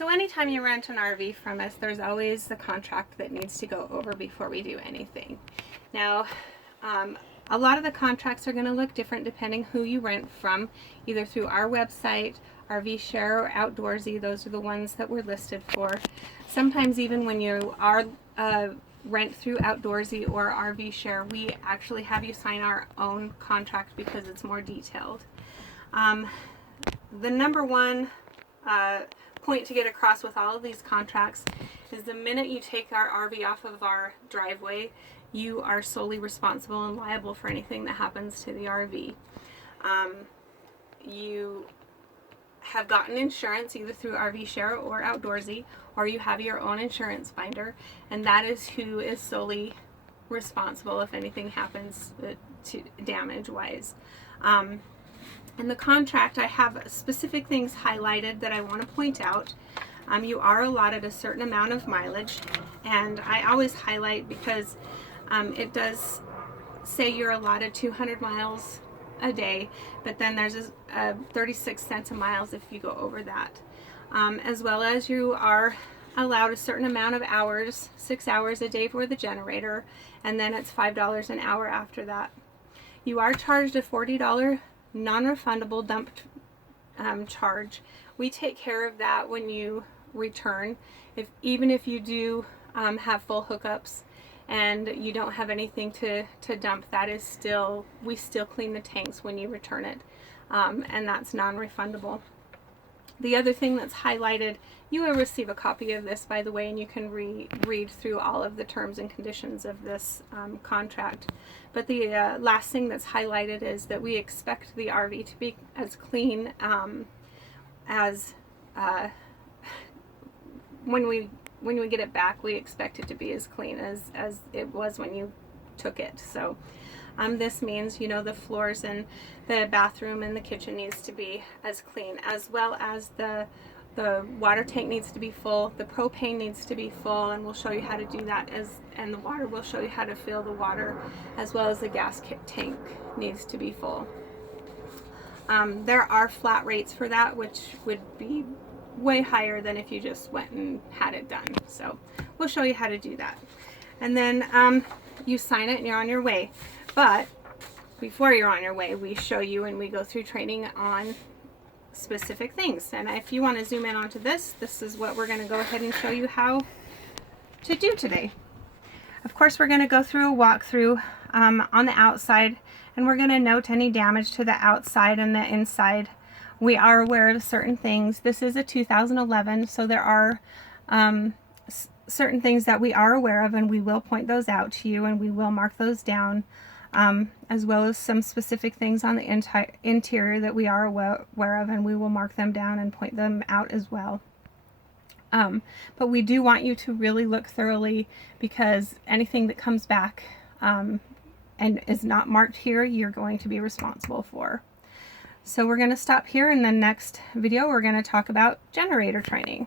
So anytime you rent an RV from us, there's always the contract that needs to go over before we do anything. Now, a lot of the contracts are going to look different depending who you rent from, either through our website, RV Share, or Outdoorsy. Those are the ones that we're listed for. Sometimes even when you are rent through Outdoorsy or RV Share, we actually have you sign our own contract because it's more detailed. The number one point to get across with all of these contracts is the minute you take our RV off of our driveway, you are solely responsible and liable for anything that happens to the RV. You have gotten insurance either through RV Share or Outdoorsy, or you have your own insurance binder, and that is who is solely responsible if anything happens to damage-wise. In the contract, I have specific things highlighted that I want to point out. You are allotted a certain amount of mileage, and I always highlight because it does say you're allotted 200 miles a day, but then there's a 36 cents a mile if you go over that. As well as you are allowed a certain amount of hours, 6 hours a day for the generator, and then it's $5 an hour after that. You are charged a $40 non-refundable dump charge. We take care of that when you return. Even if you do have full hookups and you don't have anything to dump, that is still, we still clean the tanks when you return it, and that's non-refundable. The other thing that's highlighted, you will receive a copy of this, by the way, and you can read through all of the terms and conditions of this contract. But the last thing that's highlighted is that we expect the RV to be as clean as when we get it back. We expect it to be as clean as it was when you took it. So this means, you know, the floors and the bathroom and the kitchen needs to be as clean, as well as the water tank needs to be full, the propane needs to be full, and we'll show you how to do that, and the water, we'll show you how to fill the water, as well as the gas tank needs to be full. There are flat rates for that, which would be way higher than if you just went and had it done. So we'll show you how to do that. And then you sign it and you're on your way. But before you're on your way, we show you and we go through training on specific things. And if you want to zoom in onto this is what we're going to go ahead and show you how to do today. Of course, we're going to go through a walkthrough on the outside, and we're going to note any damage to the outside and the inside. We are aware of certain things. This is a 2011, so there are certain things that we are aware of, and we will point those out to you, and we will mark those down, as well as some specific things on the interior that we are aware of, and we will mark them down and point them out as well. But we do want you to really look thoroughly, because anything that comes back and is not marked here, you're going to be responsible for. So we're going to stop here. In the next video, we're going to talk about generator training.